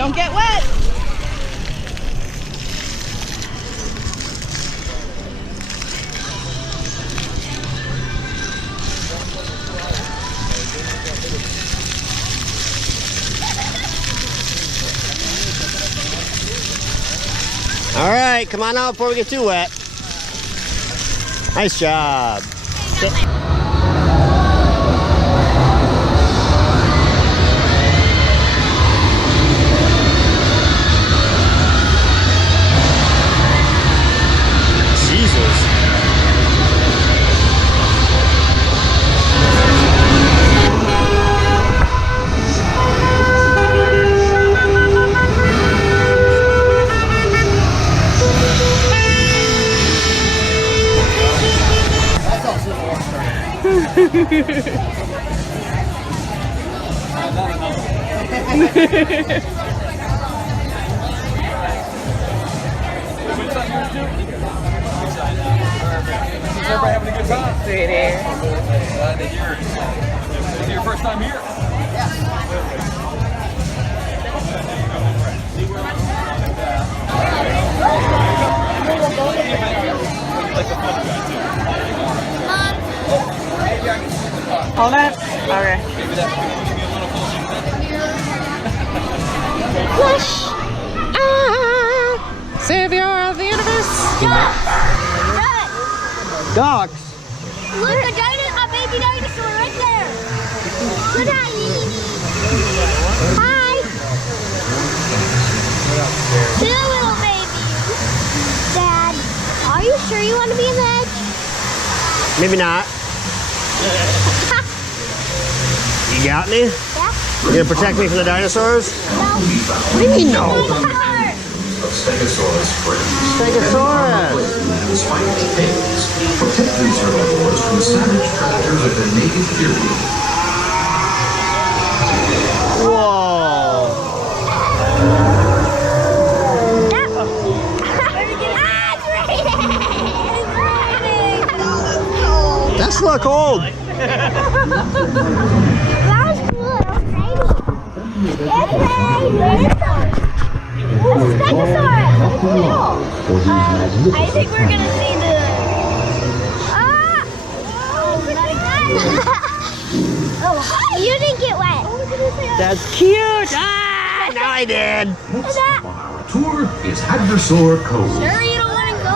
Don't get wet. All right, come on out before we get too wet. Nice job. Jesus. Everybody having a good time? Sweetie. Glad to hear it. Is it your first time here? Hold it. Okay. Flush. Savior of the universe. Dogs. Look, a baby dinosaur right there. Look at Hi. Two little babies. Dad, are you sure you want to be in the edge? Maybe not. You got me? Yeah. You gonna protect me from the dinosaurs? No. What do you mean no? Stegosaurus friends. Stegosaurus. Spiked tails protect these herbivores from savage predators of the native period. Whoa. That's not cold. That was cool. That was Stegosaurus. I think we're gonna see the. Oh, you didn't get wet. That's cute. Ah, now I did. Next up on our tour is Hadrosaur Cove. Sure you don't want to go.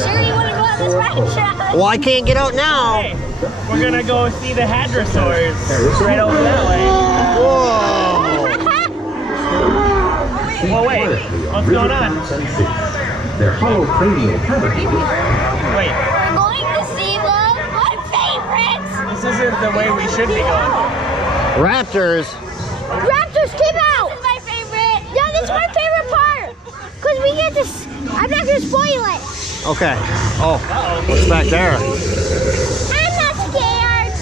Sure you want to go on this ride shot. Well, I can't get out now. Hey, we're gonna go see the hadrosaurs right over that way. Whoa. Well, wait, what's going on? Their hollow cranial cavity. Wait, We're going to see my favorites. this isn't the way we should be going. Raptors. Raptors came out. This is my favorite. Yeah, this is my favorite part. Because we get to. I'm not going to spoil it. Okay. Oh, what's back there? I'm not scared.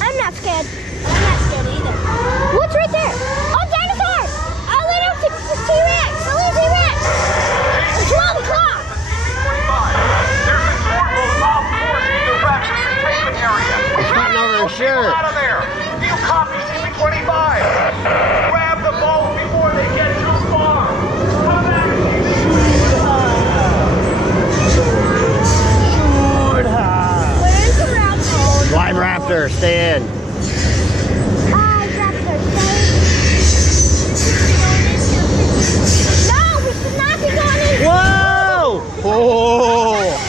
I'm not scared. I'm not scared either. What's right there? Oh, dinosaurs! A little T-Rex. A little T-Rex. 12 o'clock. It's cutting over her shirt. Out of there. You copy CP25. Grab the boat before they get too far. Come back. Where's the raptor? Live raptor, stay in. Raptor, no, we should not be going in. Whoa! Oh!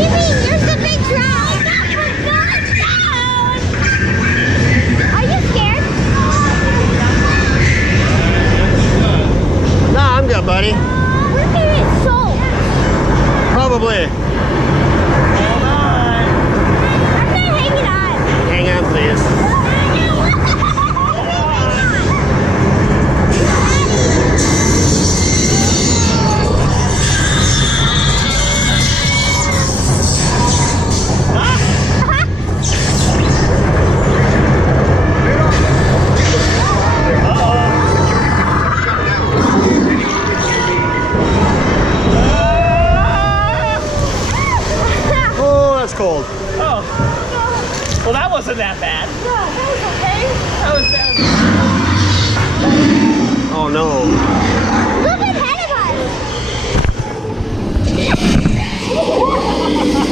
There's the big drown. Are you scared? No, I'm good, buddy. We're getting sold. Probably. Hold on. I'm not hanging on. Hang on, please. Oh, that's cold. Oh, Well, that wasn't that bad. No, that was okay. That was Oh no. Look ahead of us.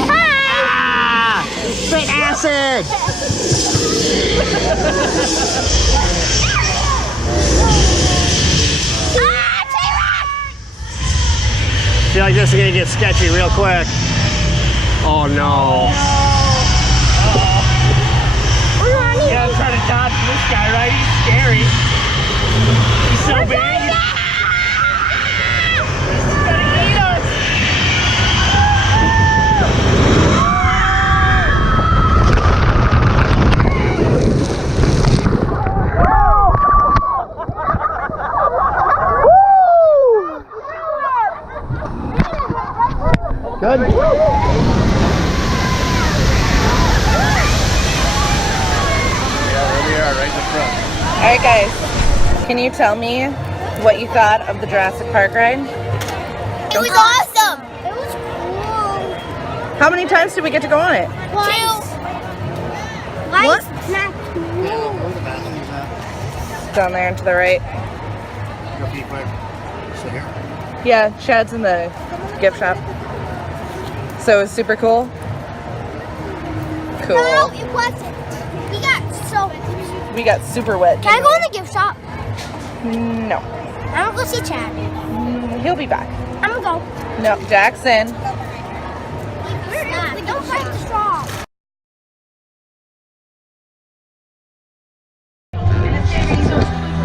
Hi. Ah! Spit acid! I feel like this is gonna get sketchy real quick. Oh no. You gotta try to dodge this guy, right? He's scary. He's so big. He's gonna eat us. Good. Alright guys, can you tell me what you thought of the Jurassic Park ride? It was awesome. It was cool. How many times did we get to go on it? Once. What? Not cool. Down there and to the right. Yeah, Chad's in the gift shop. So it was super cool? Cool. No, it wasn't. We got so wet. We got super wet. Can I go in the gift shop? No. I'm gonna go see Chad. He'll be back. I'm gonna go. No, Jaxson. Don't break the straw.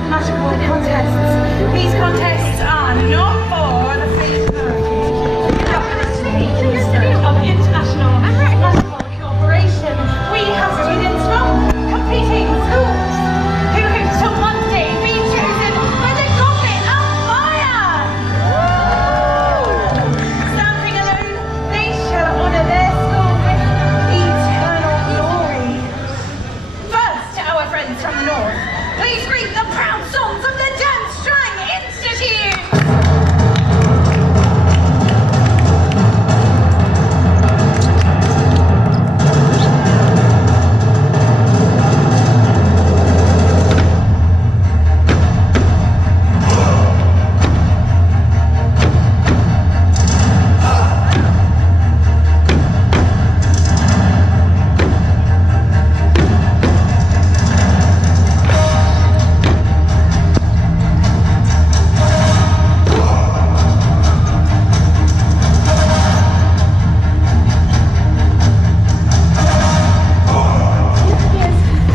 Magical contests. These contests are not for the free of international magical cooperation. We have students from competing schools who hope to one day be chosen by the Goblet of Fire. Standing alone, they shall honour their school with eternal glory. First, our friends from the north, please greet the proud sons of the Jaxson Institute.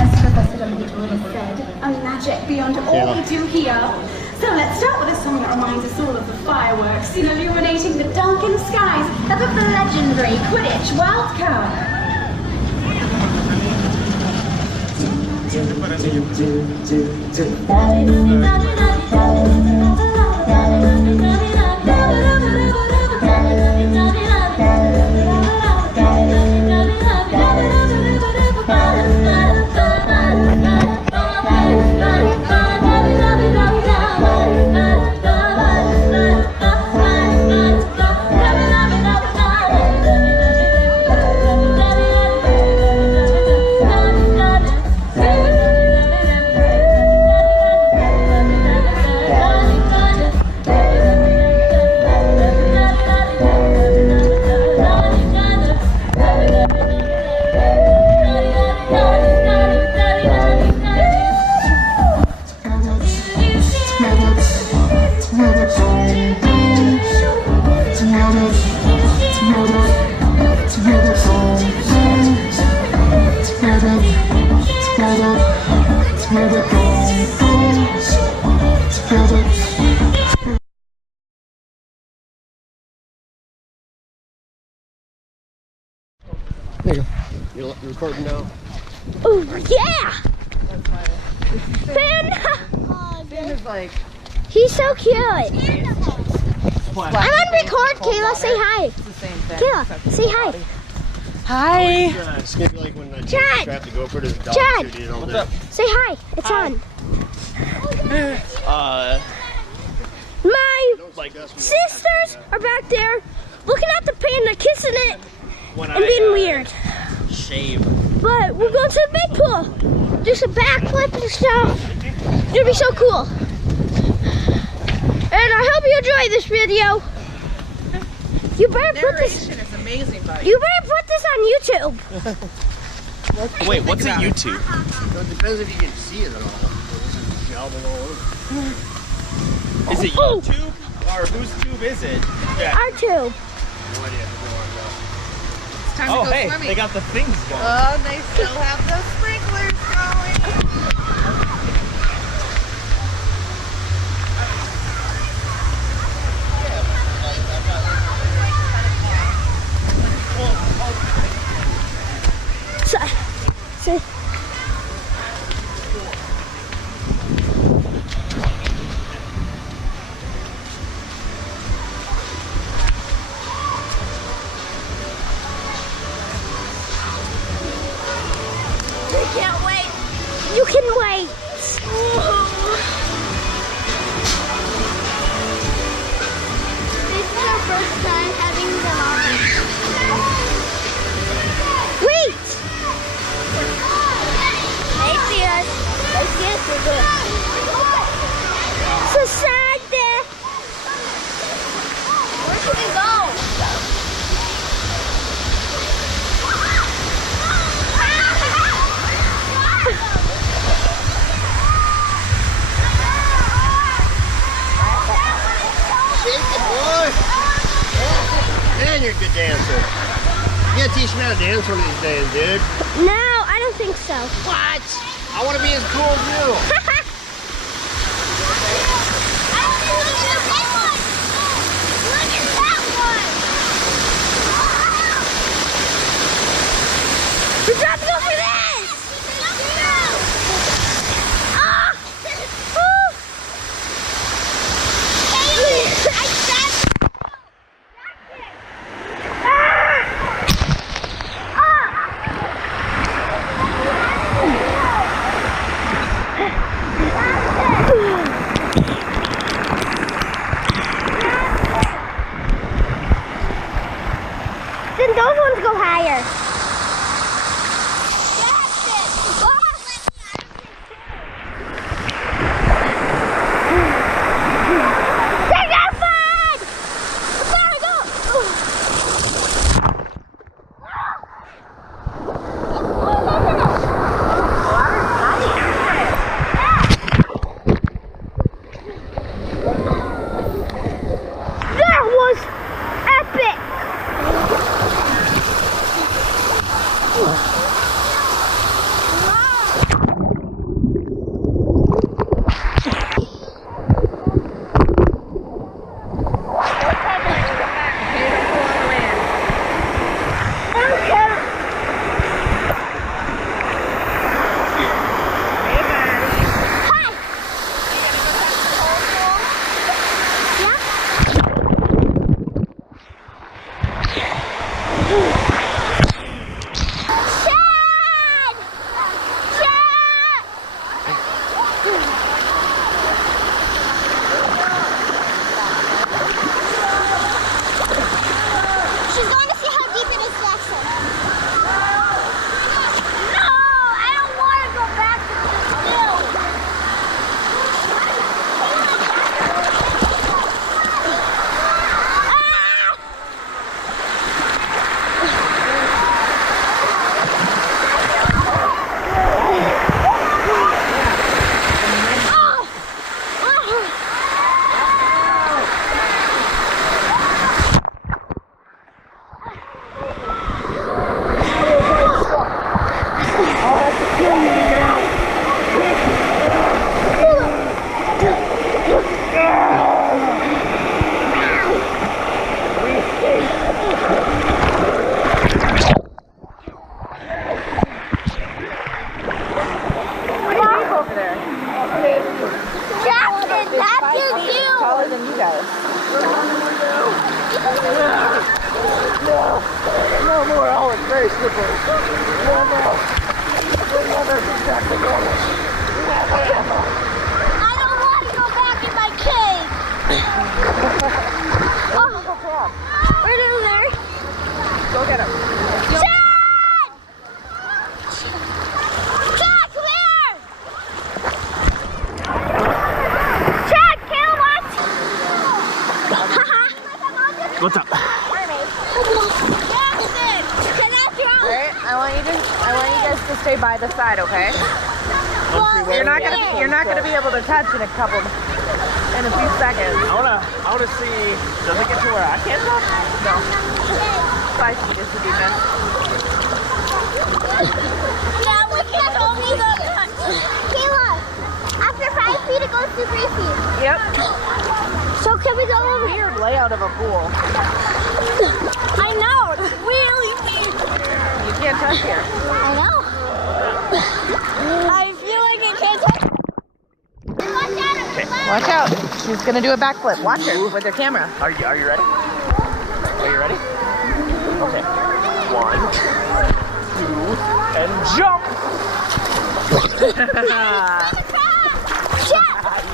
As Professor Dumbledore has said, a magic beyond all we do here. So let's start with a song that reminds us all of the fireworks illuminating the darkened skies above the legendary Quidditch World Cup. There you go. You're recording now. Oh yeah! Finn! Finn is like... He's so cute. I'm on record. Kayla, say hi. It's the same thing. Kayla, say hi. Hi. It's gonna be like when I Chad! strap the GoPro to the dog Chad! food, you know, What's up? Say hi. It's on. My like us. sisters are back there looking at the panda, kissing it, When and being weird. Shave. But we're going to the big pool. Do some backflips and stuff. It's gonna be so cool. And I hope you enjoy this video. You better put this. Narration is amazing, buddy. You better put this on YouTube. Wait, what's a YouTube? So it depends if you can see it at all. This is shelving all over. Is it YouTube? Or whose tube is it? Yeah. Our tube. No idea. It's time to Oh, go hey, swimming. they got the things going. Oh, they still have those sprinklers going. So, I can't wait. You can wait. This is our first time having them on. Wait! They see us. They see us. We're good. So sad there. Where can we go? Shake it, boy. Man, you're a good dancer. You gotta teach me how to dance one of these days, dude. No, I don't think so. What? I want to be as cool as you. We're dropping over this! Ah! Woo! Then those ones go higher. They're not fun! We gotta go! That was epic! She's going to see how deep it is, Jaxson. No, I don't want to go back to the still. Jaxson, that's you! Taller than you guys. No more. Oh, it's very slippery. No more. Never exactly normal. I don't want to go back in my cave! Right over there. Go get him. Chad! What's up? Alright, I want you guys to stay by the side, okay? You're not gonna be able to touch in a few seconds. I wanna see. Does it get to where I can't touch? No. 5 feet is to be missed. Yeah, we can't only go touch. Kayla, after 5 feet it goes to 3 feet. Yep. So can we go over? Weird layout of a pool. I know, it's really weird. You can't touch here. I know. I feel like I can't touch. Watch out. She's gonna do a backflip. Watch her with her camera. Are you ready? Are you ready? Okay. 1, 2, and jump!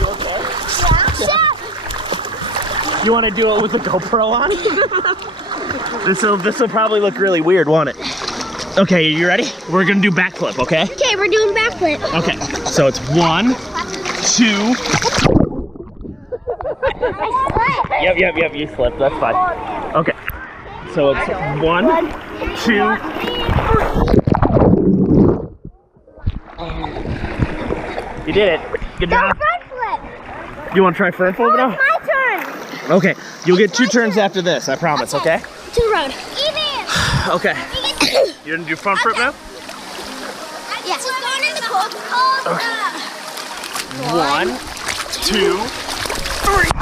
You okay? You want to do it with the GoPro on? This will probably look really weird, won't it? Okay, you ready? We're gonna do backflip, okay? Okay, we're doing backflip. Okay, so it's 1, 2. Yep, you slipped, that's fine. Okay, so it's 1, 2. You did it. Good job. Front flip. You want to try front flip now? It's my turn. Okay, you'll get 2 turns after this, I promise, okay? To the road. Even. Okay. You're gonna do front flip now? Yes. We're going in the cold. 1, 2, 3.